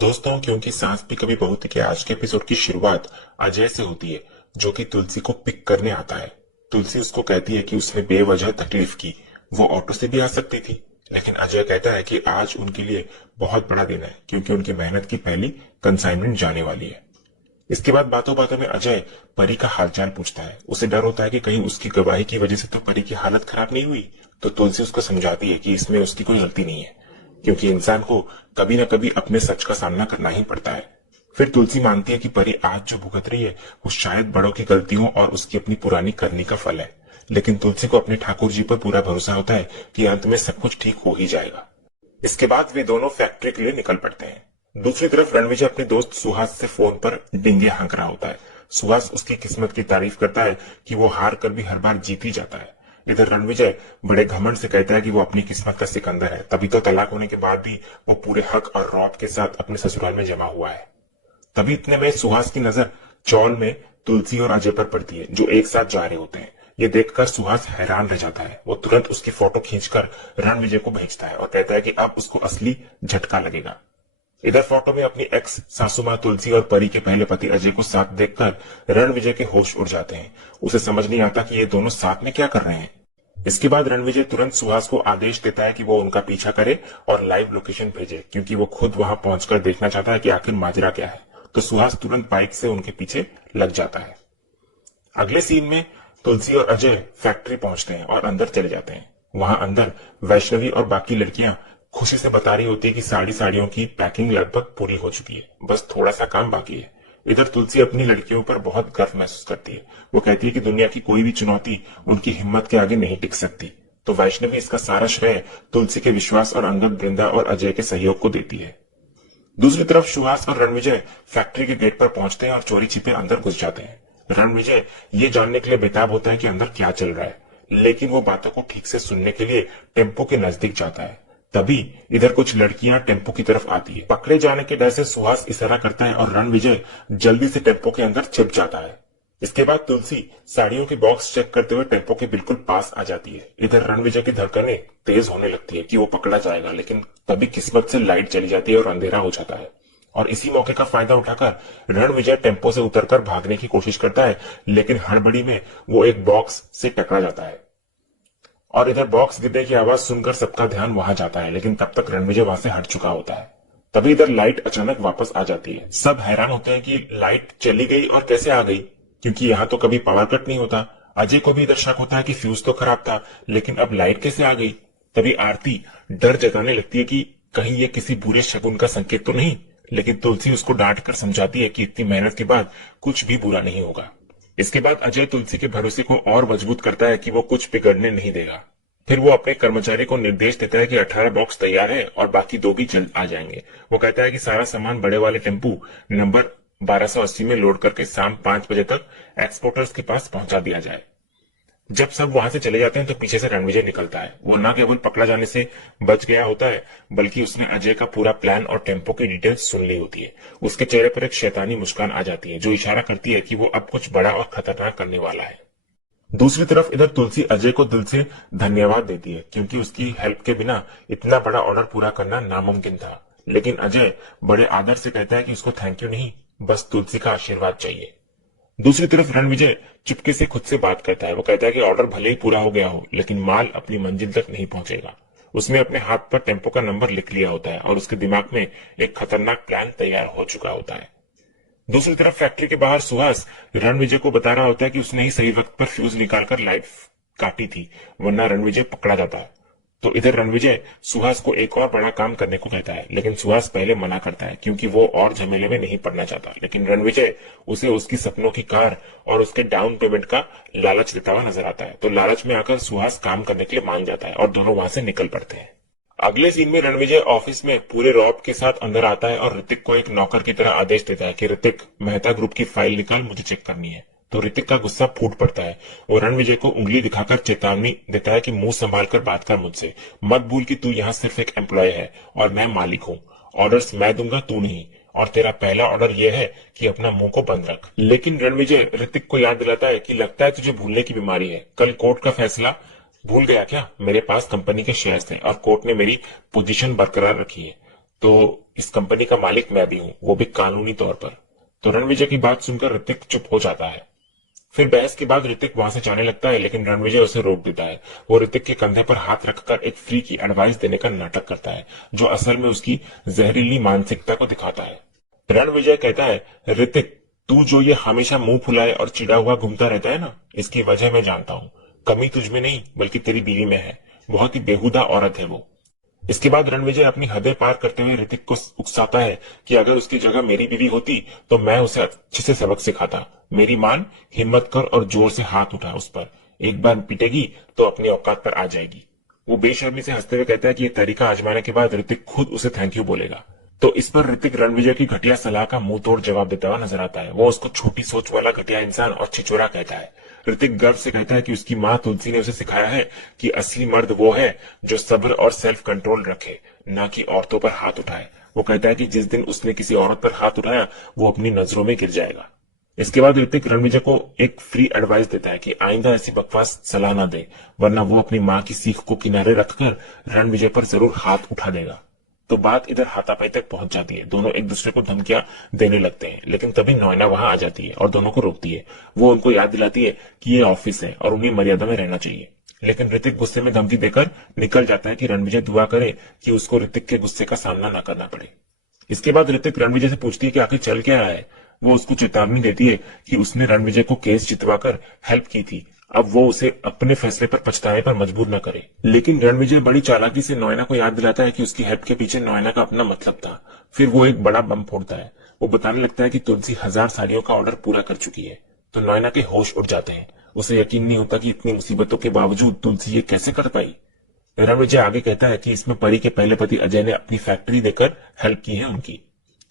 दोस्तों, क्योंकि सांस भी कभी बहू थी के आज के एपिसोड की शुरुआत अजय से होती है, जो कि तुलसी को पिक करने आता है। तुलसी उसको कहती है कि उसने बेवजह तकलीफ की, वो ऑटो से भी आ सकती थी। लेकिन अजय कहता है कि आज उनके लिए बहुत बड़ा दिन है, क्योंकि उनकी मेहनत की पहली कंसाइनमेंट जाने वाली है। इसके बाद बातों बातों में अजय परी का हालचाल पूछता है। उसे डर होता है कि कहीं उसकी गवाही की वजह से तो परी की हालत खराब नहीं हुई। तो तुलसी उसको समझाती है कि इसमें उसकी कोई गलती नहीं है, क्योंकि इंसान को कभी ना कभी अपने सच का सामना करना ही पड़ता है। फिर तुलसी मानती है कि परी आज जो भुगत रही है वो शायद बड़ों की गलतियों और उसकी अपनी पुरानी करनी का फल है। लेकिन तुलसी को अपने ठाकुर जी पर पूरा भरोसा होता है कि अंत में सब कुछ ठीक हो ही जाएगा। इसके बाद वे दोनों फैक्ट्री के लिए निकल पड़ते हैं। दूसरी तरफ रणविजय अपने दोस्त सुहास से फोन पर डिंगे हाँक रहा होता है। सुहास उसकी किस्मत की तारीफ करता है कि वो हार कर भी हर बार जीत ही जाता है। इधर रणविजय बड़े घमंड से कहता है कि वो अपनी किस्मत का सिकंदर है, तभी तो तलाक होने के बाद भी वो पूरे हक और रौब के साथ अपने ससुराल में जमा हुआ है। तभी इतने में सुहास की नजर चौल में तुलसी और अजय पर पड़ती है, जो एक साथ जा रहे होते हैं। ये देखकर सुहास हैरान रह जाता है। वो तुरंत उसकी फोटो खींचकर रणविजय को भेजता है और कहता है कि अब उसको असली झटका लगेगा। इधर फोटो में अपनी एक्स सासू मां तुलसी और परी के पहले पति अजय को साथ देखकर रणविजय के होश उड़ जाते हैं। उसे समझ नहीं आता कि ये दोनों साथ में क्या कर रहे हैं। इसके बाद रणविजय तुरंत सुहास को आदेश देता है कि वो उनका पीछा करे और लाइव लोकेशन भेजे, क्योंकि वो खुद वहां पहुंचकर देखना चाहता है कि आखिर माजरा क्या है। तो सुहास तुरंत बाइक से उनके पीछे लग जाता है। अगले सीन में तुलसी और अजय फैक्ट्री पहुंचते हैं और अंदर चले जाते हैं। वहां अंदर वैष्णवी और बाकी लड़कियां खुशी से बता रही होती है कि साड़ियों की पैकिंग लगभग पूरी हो चुकी है, बस थोड़ा सा काम बाकी है। इधर तुलसी अपनी लड़कियों पर बहुत गर्व महसूस करती है। वो कहती है कि दुनिया की कोई भी चुनौती उनकी हिम्मत के आगे नहीं टिक सकती। तो वैष्णवी इसका सारा श्रेय तुलसी के विश्वास और अंगद, वृंदा और अजय के सहयोग को देती है। दूसरी तरफ सुहास और रणविजय फैक्ट्री के गेट पर पहुंचते हैं और चोरी छिपे अंदर घुस जाते हैं। रणविजय ये जानने के लिए बेताब होता है कि अंदर क्या चल रहा है, लेकिन वो बातों को ठीक से सुनने के लिए टेम्पो के नजदीक जाता है। तभी इधर कुछ लड़कियां टेम्पो की तरफ आती है। पकड़े जाने के डर से सुहास इशारा करता है और रणविजय जल्दी से टेम्पो के अंदर छिप जाता है। इसके बाद तुलसी साड़ियों के बॉक्स चेक करते हुए टेम्पो के बिल्कुल पास आ जाती है। इधर रणविजय की धड़कनें तेज होने लगती है कि वो पकड़ा जाएगा, लेकिन तभी किस्मत से लाइट चली जाती है और अंधेरा हो जाता है। और इसी मौके का फायदा उठाकर रणविजय टेम्पो से उतरकर भागने की कोशिश करता है, लेकिन हड़बड़ी में वो एक बॉक्स से टकरा जाता है। और इधर बॉक्स गिरने की आवाज सुनकर सबका ध्यान वहां जाता है, लेकिन तब तक रणविजय वहां से हट चुका होता है। तभी इधर लाइट अचानक वापस आ जाती है। सब हैरान होते हैं कि लाइट चली गई और कैसे आ गई, क्योंकि यहाँ तो कभी पावर कट नहीं होता। अजय को भी इधर शक होता है कि फ्यूज तो खराब था, लेकिन अब लाइट कैसे आ गई। तभी आरती डर जताने लगती है कि कहीं ये किसी बुरे शगुन का संकेत तो नहीं, लेकिन तुलसी उसको डांट कर समझाती है कि इतनी मेहनत के बाद कुछ भी बुरा नहीं होगा। इसके बाद अजय तुलसी के भरोसे को और मजबूत करता है कि वो कुछ बिगड़ने नहीं देगा। फिर वो अपने कर्मचारी को निर्देश देता है कि 18 बॉक्स तैयार है और बाकी 2 भी जल्द आ जाएंगे। वो कहता है कि सारा सामान बड़े वाले टेम्पू नंबर 1280 में लोड करके शाम 5 बजे तक एक्सपोर्टर्स के पास पहुंचा दिया जाए। जब सब वहां से चले जाते हैं तो पीछे से रणविजय निकलता है। वो न केवल पकड़ा जाने से बच गया होता है, बल्कि उसने अजय का पूरा प्लान और टेम्पो की डिटेल्स सुन ली होती है। उसके चेहरे पर एक शैतानी मुस्कान आ जाती है, जो इशारा करती है कि वो अब कुछ बड़ा और खतरनाक करने वाला है। दूसरी तरफ इधर तुलसी अजय को दिल से धन्यवाद देती है, क्योंकि उसकी हेल्प के बिना इतना बड़ा ऑर्डर पूरा करना नामुमकिन था। लेकिन अजय बड़े आदर से कहता है कि उसको थैंक यू नहीं, बस तुलसी का आशीर्वाद चाहिए। दूसरी तरफ रणविजय चुपके से खुद से बात करता है। वो कहता है कि ऑर्डर भले ही पूरा हो गया हो, लेकिन माल अपनी मंजिल तक नहीं पहुंचेगा। उसने अपने हाथ पर टेम्पो का नंबर लिख लिया होता है और उसके दिमाग में एक खतरनाक प्लान तैयार हो चुका होता है। दूसरी तरफ फैक्ट्री के बाहर सुहास रणविजय को बता रहा होता है कि उसने ही सही वक्त पर फ्यूज निकालकर लाइट काटी थी, वरना रणविजय पकड़ा जाता। तो इधर रणविजय सुहास को एक और बड़ा काम करने को कहता है, लेकिन सुहास पहले मना करता है, क्योंकि वो और झमेले में नहीं पड़ना चाहता। लेकिन रणविजय उसे उसकी सपनों की कार और उसके डाउन पेमेंट का लालच देता हुआ नजर आता है। तो लालच में आकर सुहास काम करने के लिए मान जाता है और दोनों वहां से निकल पड़ते हैं। अगले सीन में रणविजय ऑफिस में पूरे रौब के साथ अंदर आता है और ऋतिक को एक नौकर की तरह आदेश देता है कि ऋतिक, मेहता ग्रुप की फाइल निकाल, मुझे चेक करनी है। तो ऋतिक का गुस्सा फूट पड़ता है और रणविजय को उंगली दिखाकर चेतावनी देता है कि मुंह संभाल कर बात कर मुझसे। मत भूल कि तू यहाँ सिर्फ एक एम्प्लॉय है और मैं मालिक हूँ। ऑर्डर्स मैं दूंगा, तू नहीं। और तेरा पहला ऑर्डर यह है कि अपना मुंह को बंद रख। लेकिन रणविजय ऋतिक को याद दिलाता है कि लगता है तुझे भूलने की बीमारी है। कल कोर्ट का फैसला भूल गया क्या? मेरे पास कंपनी के शेयर्स थे और कोर्ट ने मेरी पोजीशन बरकरार रखी है। तो इस कंपनी का मालिक मैं भी हूं, वो भी कानूनी तौर पर। तो रणविजय की बात सुनकर ऋतिक चुप हो जाता है। फिर बहस के बाद ऋतिक वहां से जाने लगता है, लेकिन रणविजय उसे रोक देता है। वो ऋतिक के कंधे पर हाथ रखकर एक फ्री की एडवाइस देने का नाटक करता है, जो असल में उसकी जहरीली मानसिकता को दिखाता है। रणविजय कहता है, ऋतिक, तू जो ये हमेशा मुंह फुलाए और चिढ़ा हुआ घूमता रहता है ना, इसकी वजह मैं जानता हूँ। कमी तुझ में नहीं बल्कि तेरी बीवी में है। बहुत ही बेहुदा औरत है वो। इसके बाद रणविजय अपनी हदें पार करते हुए ऋतिक को उकसाता है कि अगर उसकी जगह मेरी बीवी होती तो मैं उसे अच्छे से सबक सिखाता। मेरी मान, हिम्मत कर और जोर से हाथ उठा उस पर। एक बार पिटेगी तो अपनी औकात पर आ जाएगी। वो बेशर्मी से हंसते हुए कहता है कि यह तरीका आजमाने के बाद ऋतिक खुद उसे थैंक यू बोलेगा। तो इस पर ऋतिक रणविजय की घटिया सलाह का मुंह तोड़ जवाब देता हुआ नजर आता है। वो उसको छोटी सोच वाला घटिया इंसान और छिचोरा कहता है। ऋतिक गर्व से कहता है कि उसकी माँ तुलसी ने उसे सिखाया है कि असली मर्द वो है जो सब्र और सेल्फ कंट्रोल रखे, ना कि औरतों पर हाथ उठाए। वो कहता है कि जिस दिन उसने किसी औरत पर हाथ उठाया वो अपनी नजरों में गिर जाएगा। इसके बाद ऋतिक रणविजय को एक फ्री एडवाइस देता है कि आइंदा ऐसी बकवास सलाह ना दे, वरना वो अपनी माँ की सीख को किनारे रखकर रणविजय पर जरूर हाथ उठा देगा। तो बात इधर हाथापाई तक पहुंच जाती है। दोनों एक दूसरे को धमकियां देने लगते हैं, लेकिन तभी नोएना वहां आ जाती है और दोनों को रोकती है। वो उनको याद दिलाती है कि ये ऑफिस है और उन्हें मर्यादा में रहना चाहिए। लेकिन ऋतिक गुस्से में धमकी देकर निकल जाता है कि रणविजय दुआ करे कि उसको ऋतिक के गुस्से का सामना न करना पड़े। इसके बाद ऋतिक रणविजय से पूछती है कि आखिर चल क्या रहा है। वो उसको चेतावनी देती है कि उसने रणविजय को केस जितवाकर हेल्प की थी, अब वो उसे अपने फैसले पर पछताने पर मजबूर न करे। लेकिन रणविजय बड़ी चालाकी से नोएना को याद दिलाता है कि उसकी हेल्प के पीछे नोएना का अपना मतलब था। फिर वो एक बड़ा बम फोड़ता है। वो बताने लगता है कि तुलसी 1000 साड़ियों का ऑर्डर पूरा कर चुकी है। तो नोएना के होश उड़ जाते हैं। उसे यकीन नहीं होता कि इतनी मुसीबतों के बावजूद तुलसी ये कैसे कर पाई। रणविजय आगे कहता है कि इसमें परी के पहले पति अजय ने अपनी फैक्ट्री देकर हेल्प की है उनकी।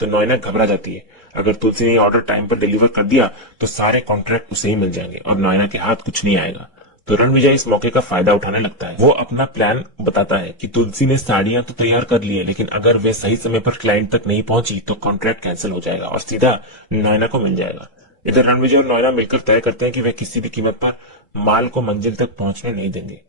तो नोएना घबरा जाती है। अगर तुलसी ने ऑर्डर टाइम पर डिलीवर कर दिया तो सारे कॉन्ट्रैक्ट उसे ही मिल जाएंगे और नोएना के हाथ कुछ नहीं आएगा। तो रणविजय इस मौके का फायदा उठाने लगता है। वो अपना प्लान बताता है कि तुलसी ने साड़ियां तो तैयार कर ली है, लेकिन अगर वे सही समय पर क्लाइंट तक नहीं पहुंची तो कॉन्ट्रैक्ट कैंसिल हो जाएगा और सीधा नोएना को मिल जाएगा। इधर रणविजय और नोएना मिलकर तय करते हैं कि वे किसी भी कीमत पर माल को मंजिल तक पहुंचने नहीं देंगे।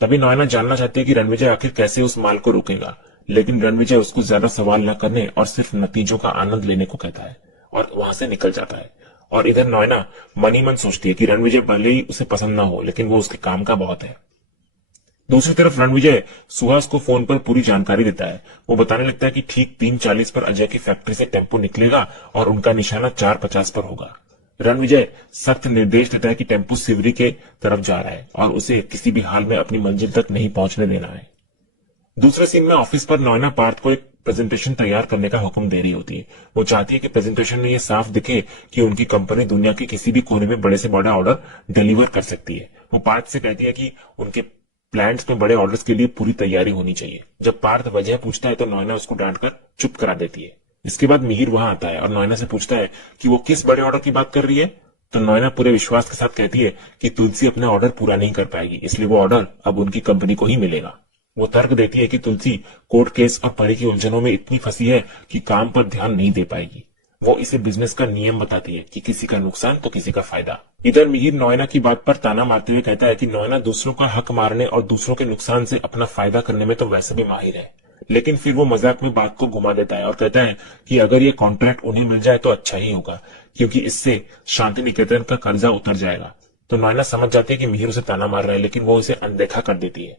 तभी नोएना जानना चाहती है कि रणविजय आखिर कैसे उस माल को रोकेगा, लेकिन रणविजय उसको ज्यादा सवाल न करने और सिर्फ नतीजों का आनंद लेने को कहता है और वहां से निकल जाता है। और इधर नोएना मन ही मन सोचती है कि रणविजय भले ही उसे पसंद ना हो, लेकिन वो उसके काम का बहुत है। दूसरी तरफ रणविजय सुहास को फोन पर पूरी जानकारी देता है। वो बताने लगता है कि ठीक 3:40 पर अजय की फैक्ट्री से टेम्पो निकलेगा और उनका निशाना 4:50 पर होगा। रणविजय सख्त निर्देश देता है कि टेम्पो सिवरी के तरफ जा रहा है और उसे किसी भी हाल में अपनी मंजिल तक नहीं पहुंचने देना है। दूसरे सीन में ऑफिस पर नोएना पार्थ को एक प्रेजेंटेशन तैयार करने का हुक्म दे रही होती है। वो चाहती है कि प्रेजेंटेशन में ये साफ दिखे कि उनकी कंपनी दुनिया के किसी भी कोने में बड़े से बड़ा ऑर्डर डिलीवर कर सकती है। वो पार्थ से कहती है कि उनके प्लांट्स में बड़े ऑर्डर्स के लिए पूरी तैयारी होनी चाहिए। जब पार्थ वजह पूछता है तो नोएना उसको डांटकर चुप करा देती है। इसके बाद मिहिर वहां आता है और नोएना से पूछता है कि वो किस बड़े ऑर्डर की बात कर रही है। तो नोएना पूरे विश्वास के साथ कहती है कि तुलसी अपना ऑर्डर पूरा नहीं कर पाएगी, इसलिए वो ऑर्डर अब उनकी कंपनी को ही मिलेगा। वो तर्क देती है कि तुलसी कोर्ट केस और परी की उलझनों में इतनी फंसी है कि काम पर ध्यान नहीं दे पाएगी। वो इसे बिजनेस का नियम बताती है कि किसी का नुकसान तो किसी का फायदा। इधर मिहिर नोएना की बात पर ताना मारते हुए कहता है कि नोएना दूसरों का हक मारने और दूसरों के नुकसान से अपना फायदा करने में तो वैसे भी माहिर है। लेकिन फिर वो मजाक में बात को घुमा देता है और कहता है कि अगर ये कॉन्ट्रैक्ट उन्हें मिल जाए तो अच्छा ही होगा, क्योंकि इससे शांति निकेतन का कर्जा उतर जाएगा। तो नोएना समझ जाती है कि मिहिर उसे ताना मार रहा है, लेकिन वो उसे अनदेखा कर देती है।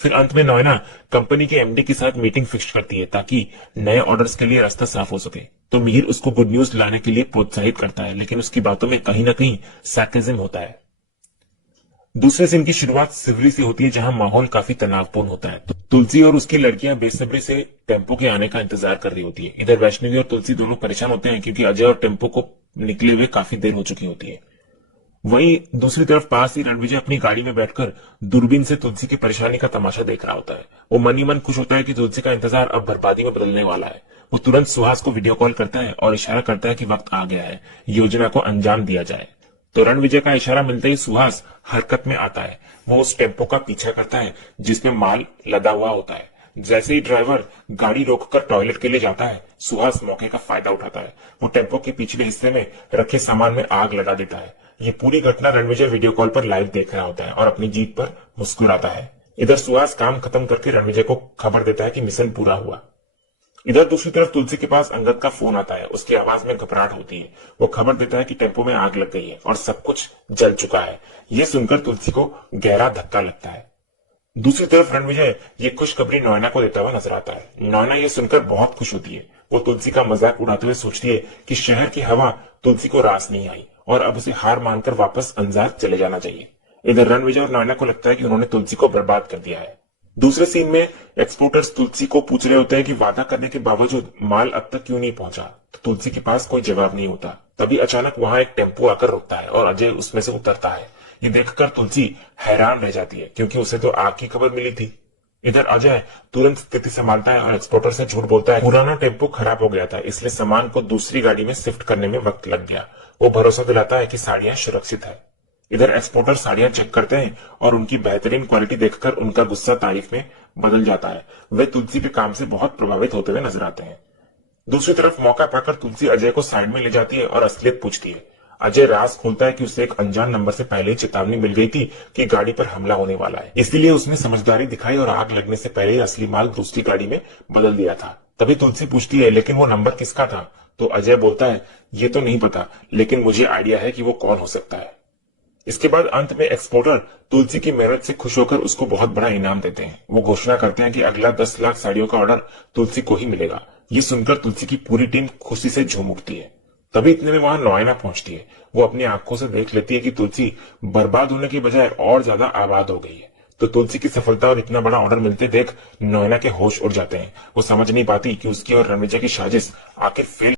फिर अंत में नोएना कंपनी के एमडी के साथ मीटिंग फिक्स करती है ताकि नए ऑर्डर्स के लिए रास्ता साफ हो सके। तो मिहिर उसको गुड न्यूज लाने के लिए प्रोत्साहित करता है, लेकिन उसकी बातों में कहीं ना कहीं सैर्केज्म होता है। दूसरे सीन की शुरुआत सिवरी से होती है, जहां माहौल काफी तनावपूर्ण होता है। तो तुलसी और उसकी लड़कियां बेसब्री से टेम्पो के आने का इंतजार कर रही होती है। इधर वैष्णवी और तुलसी दोनों परेशान होते हैं क्योंकि अजय और टेम्पो को निकले हुए काफी देर हो चुकी होती है। वहीं दूसरी तरफ पास ही रणविजय अपनी गाड़ी में बैठकर दूरबीन से तुलसी की परेशानी का तमाशा देख रहा होता है। वो मन ही मन खुश होता है कि तुलसी का इंतजार अब बर्बादी में बदलने वाला है। वो तुरंत सुहास को वीडियो कॉल करता है और इशारा करता है कि वक्त आ गया है, योजना को अंजाम दिया जाए। तो रणविजय का इशारा मिलते ही सुहास हरकत में आता है। वो उस टेम्पो का पीछा करता है जिसमें माल लदा हुआ होता है। जैसे ही ड्राइवर गाड़ी रोककर टॉयलेट के लिए जाता है, सुहास मौके का फायदा उठाता है। वो टेम्पो के पिछले हिस्से में रखे सामान में आग लगा देता है। ये पूरी घटना रणविजय वीडियो कॉल पर लाइव देख रहा होता है और अपनी जीत पर मुस्कुराता है। इधर सुहास काम खत्म करके रणविजय को खबर देता है कि मिशन पूरा हुआ। इधर दूसरी तरफ तुलसी के पास अंगद का फोन आता है। उसकी आवाज में घबराहट होती है। वो खबर देता है कि टेम्पो में आग लग गई है और सब कुछ जल चुका है। ये सुनकर तुलसी को गहरा धक्का लगता है। दूसरी तरफ रणविजय ये खुशखबरी नोएना को देता हुआ नजर आता है। नोएना ये सुनकर बहुत खुश होती है। वो तुलसी का मजाक उड़ाते हुए सोचती है कि शहर की हवा तुलसी को रास नहीं आई और अब उसे हार मानकर वापस अंजार चले जाना चाहिए। इधर रणविजय और नोएना को लगता है कि उन्होंने तुलसी को बर्बाद कर दिया है। दूसरे सीन में एक्सपोर्टर्स तुलसी को पूछ रहे होते हैं कि वादा करने के बावजूद माल अब तक क्यों नहीं पहुंचा। तो तुलसी के पास कोई जवाब नहीं होता। तभी अचानक वहां एक टेम्पो आकर रुकता है और अजय उसमें से उतरता है। ये देखकर तुलसी हैरान रह जाती है क्योंकि उसे तो आग की खबर मिली थी। इधर अजय तुरंत स्थिति संभालता है और एक्सपोर्टर से झूठ बोलता है। पुराना टेम्पो खराब हो गया था, इसलिए सामान को दूसरी गाड़ी में शिफ्ट करने में वक्त लग गया। वो भरोसा दिलाता है कि साड़ियां सुरक्षित है। इधर एक्सपोर्टर साड़ियां चेक करते हैं और उनकी बेहतरीन क्वालिटी देखकर उनका गुस्सा तारीफ में बदल जाता है। वे तुलसी के काम से बहुत प्रभावित होते हुए नजर आते हैं। दूसरी तरफ मौका पाकर तुलसी अजय को साइड में ले जाती है और असलियत पूछती है। अजय राज खोलता है कि उसे एक अनजान नंबर से पहले ही चेतावनी मिल गई थी कि गाड़ी पर हमला होने वाला है। इसीलिए उसने समझदारी दिखाई और आग लगने से पहले ही असली माल दूसरी गाड़ी में बदल दिया था। तभी तुलसी पूछती है, लेकिन वो नंबर किसका था? तो अजय बोलता है, ये तो नहीं पता, लेकिन मुझे आइडिया है कि वो कौन हो सकता है। इसके बाद अंत में एक्सपोर्टर तुलसी की मेहनत से खुश होकर उसको बहुत बड़ा इनाम देते हैं। वो घोषणा करते हैं कि अगला 10 लाख साड़ियों का ऑर्डर तुलसी को ही मिलेगा। ये सुनकर तुलसी की पूरी टीम खुशी से झूम उठती है। तभी इतने में वहां नोएना पहुंचती है। वो अपनी आंखों से देख लेती है कि तुलसी बर्बाद होने की बजाय और ज्यादा आबाद हो गई है। तो तुलसी की सफलता और इतना बड़ा ऑर्डर मिलते देख नोएना के होश उड़ जाते हैं। वो समझ नहीं पाती कि उसकी और रणविजय की साजिश आखिर फेल